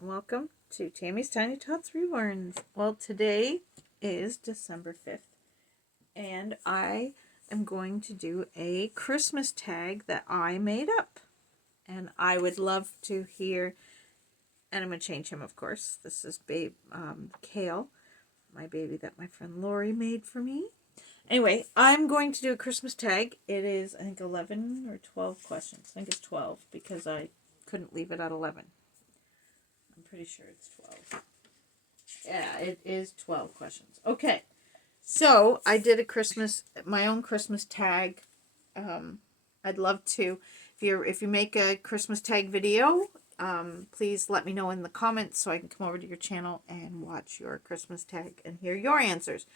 Welcome to Tammy's Tiny Tots Reborn. Well, today is December 5th, and I am going to do a Christmas tag that I made up. And I would love to hear, and I'm going to change him, of course. This is Kale, my baby that my friend Lori made for me. Anyway, I'm going to do a Christmas tag. It is, I think, 11 or 12 questions. I think it's 12 because I couldn't leave it at 11. I'm pretty sure it's 12. Yeah, it is 12 questions. Okay. So I did my own Christmas tag. I'd love to, if you make a Christmas tag video, please let me know in the comments so I can come over to your channel and watch your Christmas tag and hear your answers.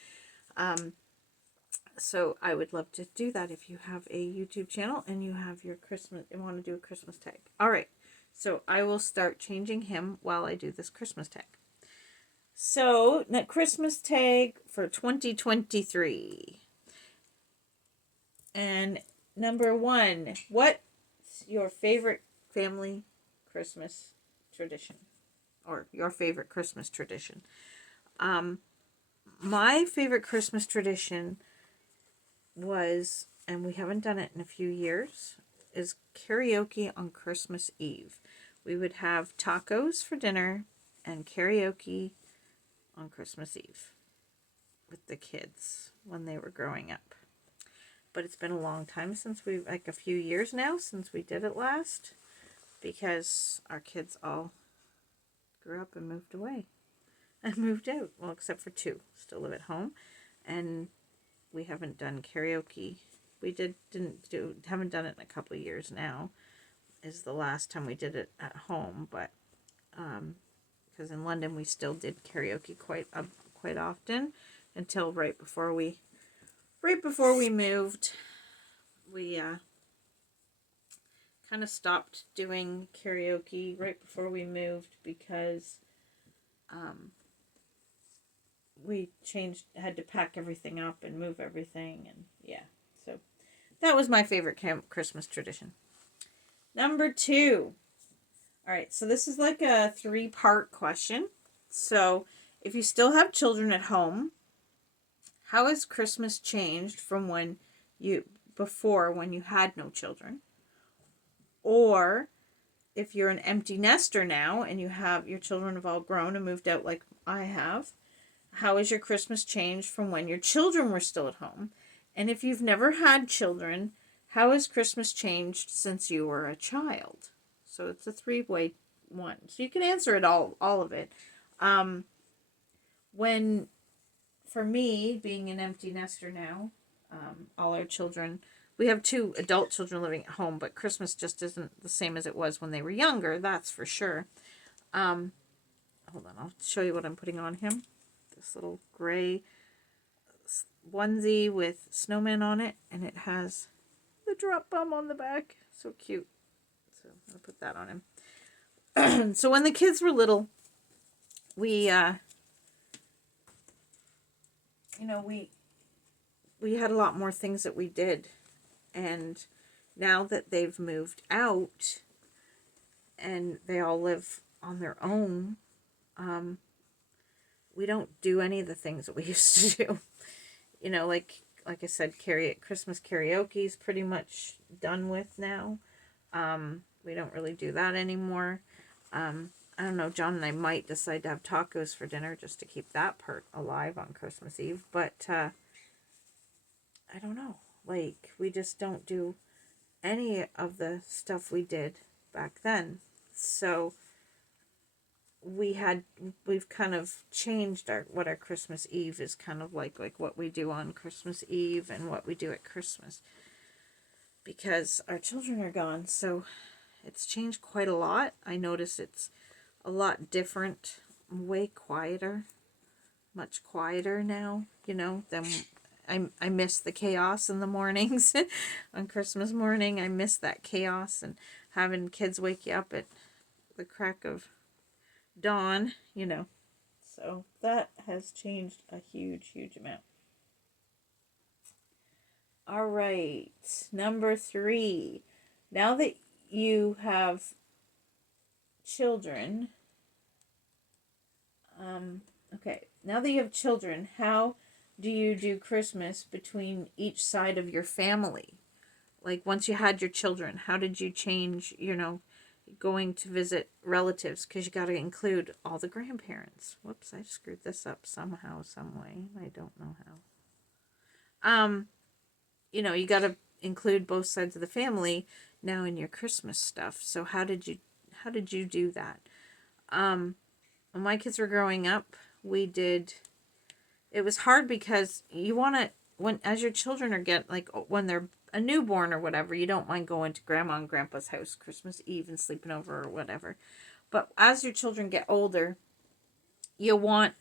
So I would love to do that if you have a YouTube channel and you have your want to do a Christmas tag. All right. So I will start changing him while I do this Christmas tag. So, that Christmas tag for 2023. And number 1, what's your favorite family Christmas tradition? Or your favorite Christmas tradition? My favorite Christmas tradition was, and we haven't done it in a few years, is karaoke on Christmas Eve. We would have tacos for dinner and karaoke on Christmas Eve with the kids when they were growing up. But it's been a long time since like a few years now since we did it last, because our kids all grew up and moved away and moved out. Well, except for 2 still live at home, and we haven't done karaoke. We haven't done it in a couple of years now. Is the last time we did it at home, but because in London we still did karaoke quite often until right before we moved. We kind of stopped doing karaoke right before we moved because we had to pack everything up and move everything, and yeah, so that was my favorite Christmas tradition. Number 2. All right, so this is like a 3-part question. So if you still have children at home, how has Christmas changed from when you had no children? Or if you're an empty nester now and your children have all grown and moved out like I have, how has your Christmas changed from when your children were still at home? And if you've never had children, how has Christmas changed since you were a child? So it's a 3-way one. So you can answer it all of it. For me, being an empty nester now, all our children, we have 2 adult children living at home, but Christmas just isn't the same as it was when they were younger, that's for sure. Hold on, I'll show you what I'm putting on him. This little gray onesie with snowman on it, and it has the drop bum on the back. So cute. So I'll put that on him. So when the kids were little, we had a lot more things that we did, and now that they've moved out and they all live on their own, we don't do any of the things that we used to do. Like I said, Christmas karaoke is pretty much done with now. We don't really do that anymore. I don't know, John and I might decide to have tacos for dinner just to keep that part alive on Christmas Eve, but I don't know. Like, we just don't do any of the stuff we did back then. So we've kind of changed what our Christmas Eve is kind of like what we do on Christmas Eve and what we do at Christmas, because our children are gone. So it's changed quite a lot. I notice it's a lot different, way quieter, much quieter now, than I miss the chaos in the mornings. On Christmas morning, I miss that chaos and having kids wake you up at the crack of dawn, So that has changed a huge amount. All right, number 3. Now that you have children, Okay, now that you have children, how do you do Christmas between each side of your family? Like once you had your children, how did you change, going to visit relatives? Because you got to include all the grandparents. Whoops, I screwed this up somehow, some way. I don't know how. You got to include both sides of the family now in your Christmas stuff. So how did you do that? When my kids were growing up, we did. It was hard because you want to, when as your children when they're a newborn or whatever, you don't mind going to grandma and grandpa's house Christmas Eve and sleeping over or whatever. But as your children get older, you want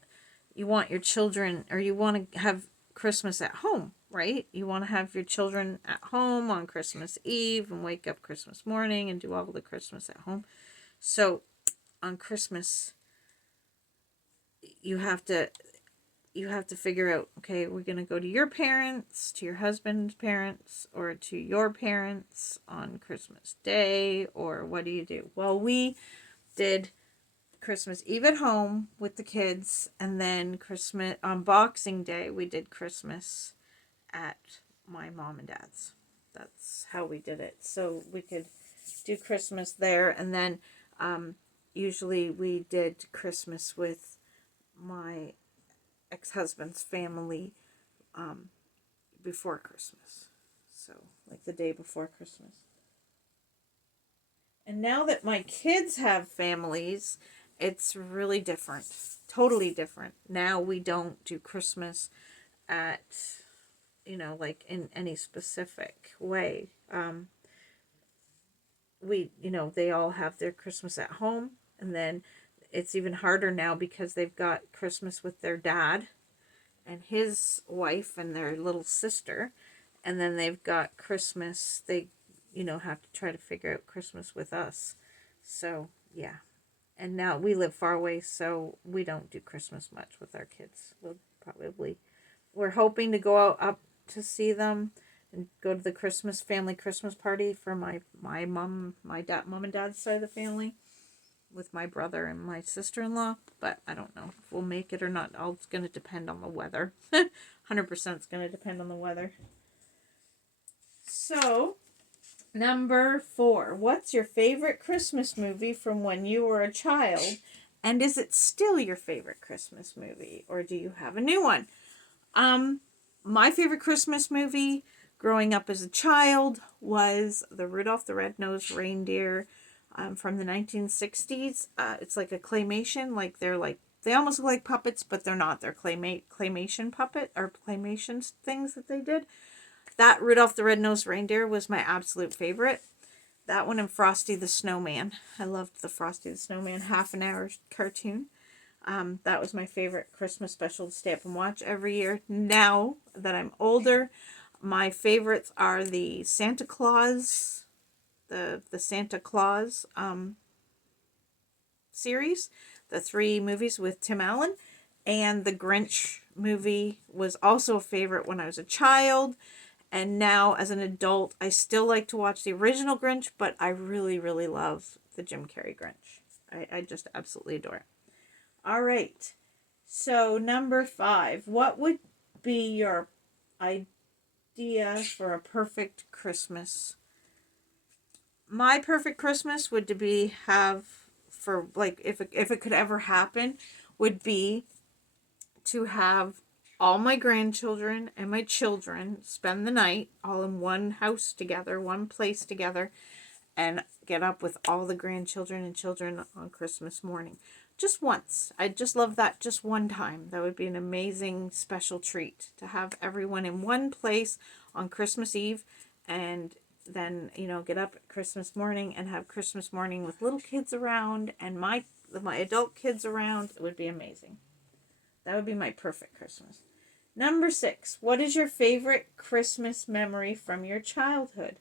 your children, or you want to have Christmas at home, right? You want to have your children at home on Christmas Eve and wake up Christmas morning and do all the Christmas at home. So on Christmas, you have to figure out, okay, we're going to go to your parents, to your husband's parents, or to your parents on Christmas Day, or what do you do? Well, we did Christmas Eve at home with the kids, and then Christmas on Boxing Day, we did Christmas at my mom and dad's. That's how we did it. So we could do Christmas there, and then usually we did Christmas with my ex-husband's family before Christmas. So, like the day before Christmas. And now that my kids have families, it's really different. Totally different. Now we don't do Christmas at, like in any specific way. They all have their Christmas at home, and then it's even harder now because they've got Christmas with their dad and his wife and their little sister, and then they've got Christmas. They, have to try to figure out Christmas with us. So, yeah. And now we live far away, so we don't do Christmas much with our kids. We're hoping to go up to see them and go to the family Christmas party for my mom and dad's side of the family with my brother and my sister-in-law, but I don't know if we'll make it or not. All it's going to depend on the weather. 100% it's going to depend on the weather. So, number 4. What's your favorite Christmas movie from when you were a child? And is it still your favorite Christmas movie? Or do you have a new one? My favorite Christmas movie growing up as a child was the Rudolph the Red-Nosed Reindeer from the 1960s. It's like a claymation. They almost look like puppets, but they're not. They're claymation puppet or claymation things that they did. That Rudolph the Red-Nosed Reindeer was my absolute favorite. That one and Frosty the Snowman. I loved the Frosty the Snowman half-an-hour cartoon. That was my favorite Christmas special to stay up and watch every year. Now that I'm older, my favorites are the Santa Claus, the Santa Claus series, the 3 movies with Tim Allen, and the Grinch movie was also a favorite when I was a child. And now, as an adult, I still like to watch the original Grinch, but I really, really love the Jim Carrey Grinch. I just absolutely adore it. All right. So, number 5. What would be your idea for a perfect Christmas? My perfect Christmas would be if it could ever happen, would be to have all my grandchildren and my children spend the night all in one house together, one place together, and get up with all the grandchildren and children on Christmas morning. Just once. I'd just love that just one time. That would be an amazing special treat to have everyone in one place on Christmas Eve, and then, get up at Christmas morning and have Christmas morning with little kids around and my adult kids around. It would be amazing. That would be my perfect Christmas. Number 6. What is your favorite Christmas memory from your childhood?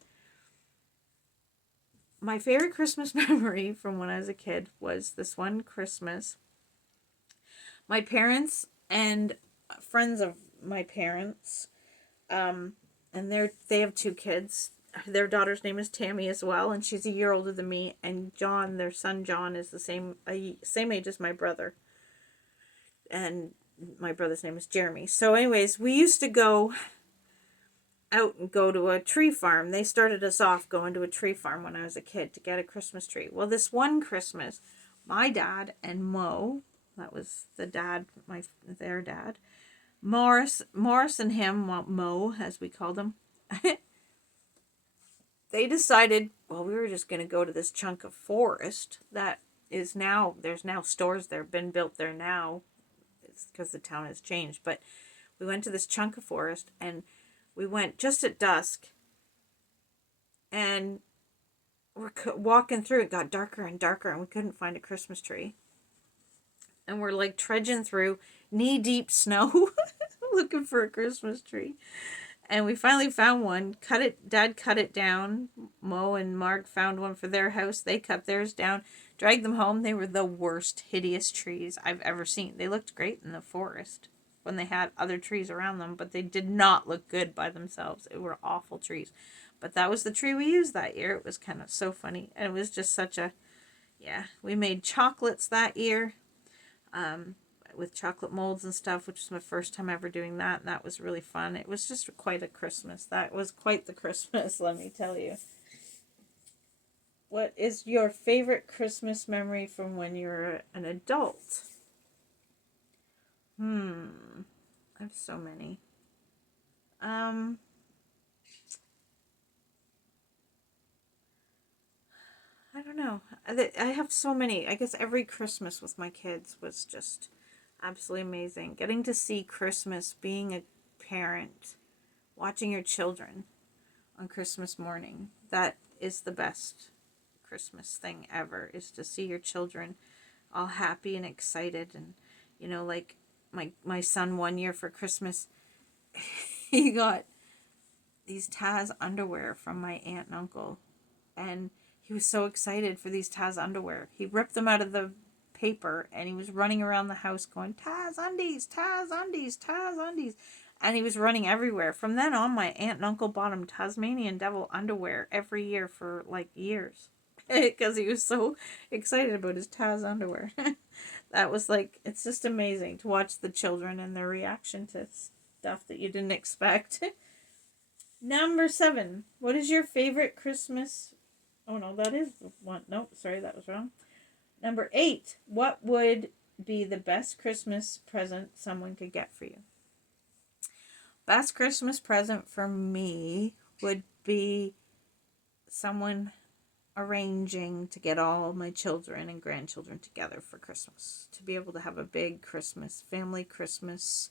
My favorite Christmas memory from when I was a kid was this one Christmas. My parents and friends of my parents, and they have 2 kids. Their daughter's name is Tammy as well, and she's a year older than me. And John, their son John, is the same age as my brother. and my brother's name is Jeremy. So anyways, we used to go out and go to a tree farm. They started us off going to a tree farm when I was a kid to get a Christmas tree. Well, this one Christmas, my dad and Mo, that was the dad, their dad, Morris and him, well, Mo as we called him, they decided, well, we were just going to go to this chunk of forest that is now, there's now stores there, been built there now. It's because the town has changed. But we went to this chunk of forest, and we went just at dusk, and we're walking through. It got darker and darker, and we couldn't find a Christmas tree. And we're like trudging through knee-deep snow looking for a Christmas tree. And we finally found one. Dad cut it down. Mo and Mark found one for their house. They cut theirs down, dragged them home. They were the worst, hideous trees I've ever seen. They looked great in the forest when they had other trees around them, but they did not look good by themselves. They were awful trees. But that was the tree we used that year. It was kind of so funny. And it was just such a, yeah, we made chocolates that year. With chocolate molds and stuff, which was my first time ever doing that, and that was really fun. It was just quite a Christmas. That was quite the Christmas, let me tell you. What is your favorite Christmas memory from when you were an adult? I have so many. I don't know. I have so many. I guess every Christmas with my kids was just absolutely amazing. Getting to see Christmas, being a parent, watching your children on Christmas morning. That is the best Christmas thing ever, is to see your children all happy and excited. And, you know, like my son one year for Christmas, he got these Taz underwear from my aunt and uncle. And he was so excited for these Taz underwear. He ripped them out of the paper, and he was running around the house going, Taz undies, Taz undies, Taz undies. And he was running everywhere. From then on, my aunt and uncle bought him Tasmanian Devil underwear every year for like years. Because he was so excited about his Taz underwear. That was like, it's just amazing to watch the children and their reaction to stuff that you didn't expect. Number 7. What is your favorite Christmas? Oh no, that is the one. Nope, sorry, that was wrong. Number 8, what would be the best Christmas present someone could get for you? Best Christmas present for me would be someone arranging to get all my children and grandchildren together for Christmas. To be able to have a big Christmas, family Christmas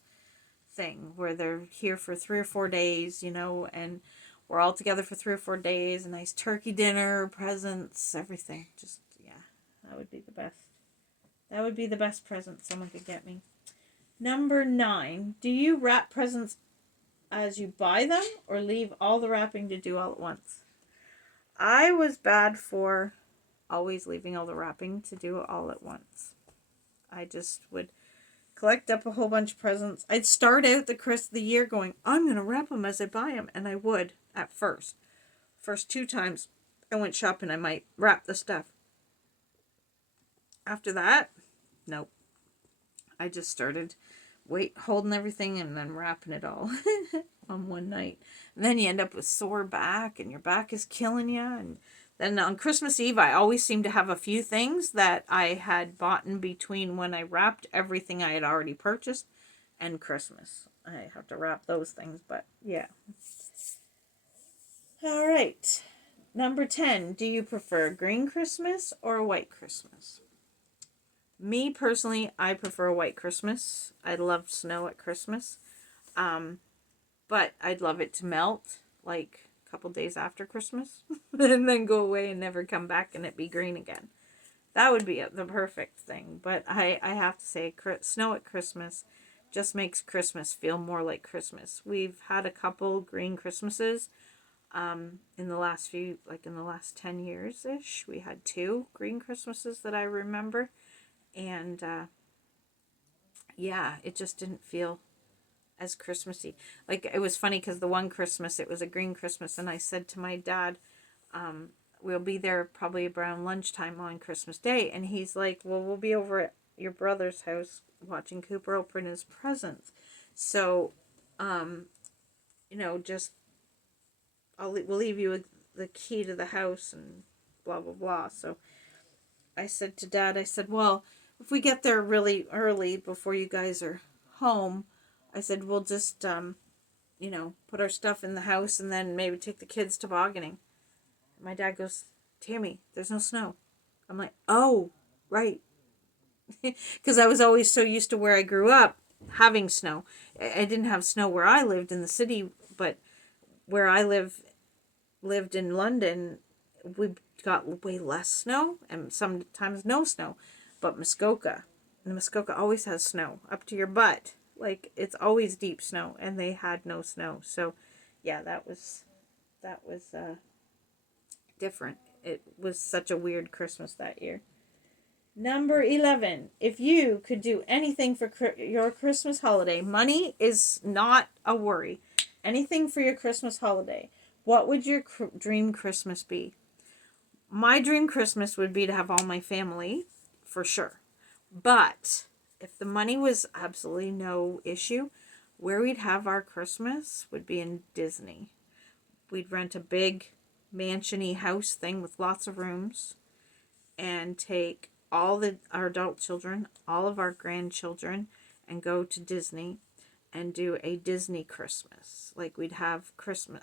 thing where they're here for 3 or 4 days, you know, and we're all together for 3 or 4 days, a nice turkey dinner, presents, everything. Just, that would be the best. That would be the best present someone could get me. Number 9. Do you wrap presents as you buy them or leave all the wrapping to do all at once? I was bad for always leaving all the wrapping to do it all at once. I just would collect up a whole bunch of presents. I'd start out the year going, I'm going to wrap them as I buy them. And I would at first. First 2 times I went shopping, I might wrap the stuff. After that, nope. I just started holding everything and then wrapping it all on one night. And then you end up with sore back and your back is killing you. And then on Christmas Eve, I always seem to have a few things that I had bought in between when I wrapped everything I had already purchased and Christmas. I have to wrap those things, but yeah. All right. Number 10, do you prefer green Christmas or a white Christmas? Me personally, I prefer a white Christmas. I love snow at Christmas. But I'd love it to melt like a couple days after Christmas and then go away and never come back and it be green again. That would be the perfect thing. But I have to say, snow at Christmas just makes Christmas feel more like Christmas. We've had a couple green Christmases in the last 10 years-ish. We had 2 green Christmases that I remember. And, it just didn't feel as Christmassy. Like, it was funny because the one Christmas, it was a green Christmas, and I said to my dad, we'll be there probably around lunchtime on Christmas Day, and he's like, well, we'll be over your brother's house watching Cooper open his presents. So, just we'll leave you with the key to the house and blah blah blah. So I said to Dad, I said, well, if we get there really early before you guys are home, I said we'll just put our stuff in the house and then maybe take the kids tobogganing. My dad goes, Tammy, there's no snow. I'm like, oh, right. Because I was always so used to where I grew up having snow. I didn't have snow where I lived in the city, but where I lived in London, we got way less snow and sometimes no snow. But Muskoka always has snow up to your butt. Like, it's always deep snow, and they had no snow. So, yeah, that was different. It was such a weird Christmas that year. Number 11. If you could do anything for your Christmas holiday, money is not a worry. Anything for your Christmas holiday, what would your dream Christmas be? My dream Christmas would be to have all my family, for sure. But if the money was absolutely no issue, where we'd have our Christmas would be in Disney. We'd rent a big mansion-y house thing with lots of rooms and take our adult children, all of our grandchildren, and go to Disney and do a Disney Christmas. Like, we'd have Christmas,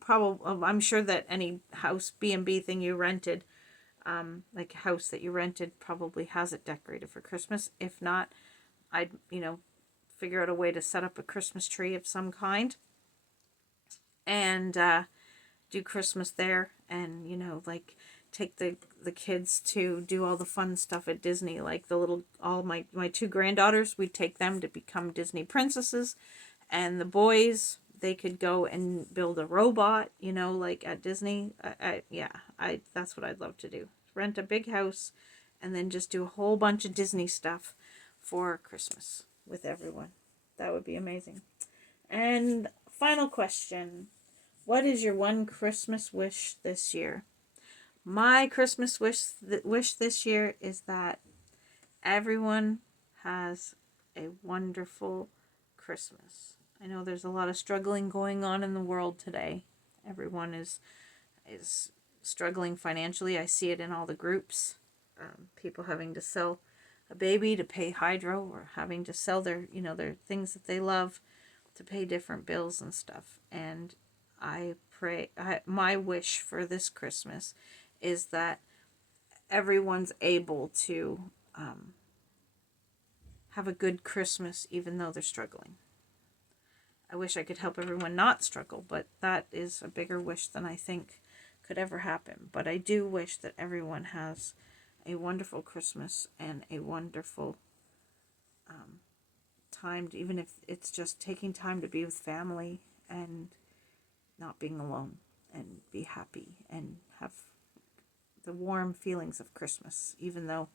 probably, I'm sure that any house B&B thing you rented, like a house that you rented, probably has it decorated for Christmas. If not, I'd, figure out a way to set up a Christmas tree of some kind and do Christmas there, and like take the kids to do all the fun stuff at Disney, like all my two granddaughters, we'd take them to become Disney princesses, and the boys, they could go and build a robot, like at Disney. That's what I'd love to do. Rent a big house and then just do a whole bunch of Disney stuff for Christmas with everyone. That would be amazing. And final question. What is your one Christmas wish this year? My Christmas wish this year is that everyone has a wonderful Christmas. I know there's a lot of struggling going on in the world today. Everyone is struggling financially. I see it in all the groups. People having to sell a baby to pay hydro, or having to sell their things that they love to pay different bills and stuff. And I pray, my wish for this Christmas is that everyone's able to have a good Christmas even though they're struggling. I wish I could help everyone not struggle, but that is a bigger wish than I think could ever happen. But I do wish that everyone has a wonderful Christmas and a wonderful time, even if it's just taking time to be with family and not being alone, and be happy and have the warm feelings of Christmas, even though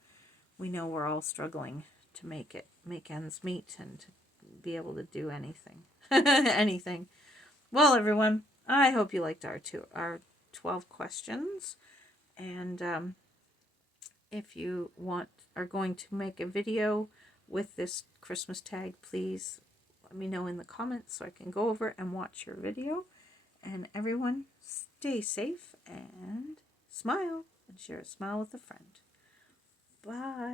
we know we're all struggling to make ends meet and to be able to do anything. Anything. Well, everyone, I hope you liked our 12 questions, and if you are going to make a video with this Christmas tag, please let me know in the comments so I can go over and watch your video. And everyone, stay safe and smile, and share a smile with a friend. Bye.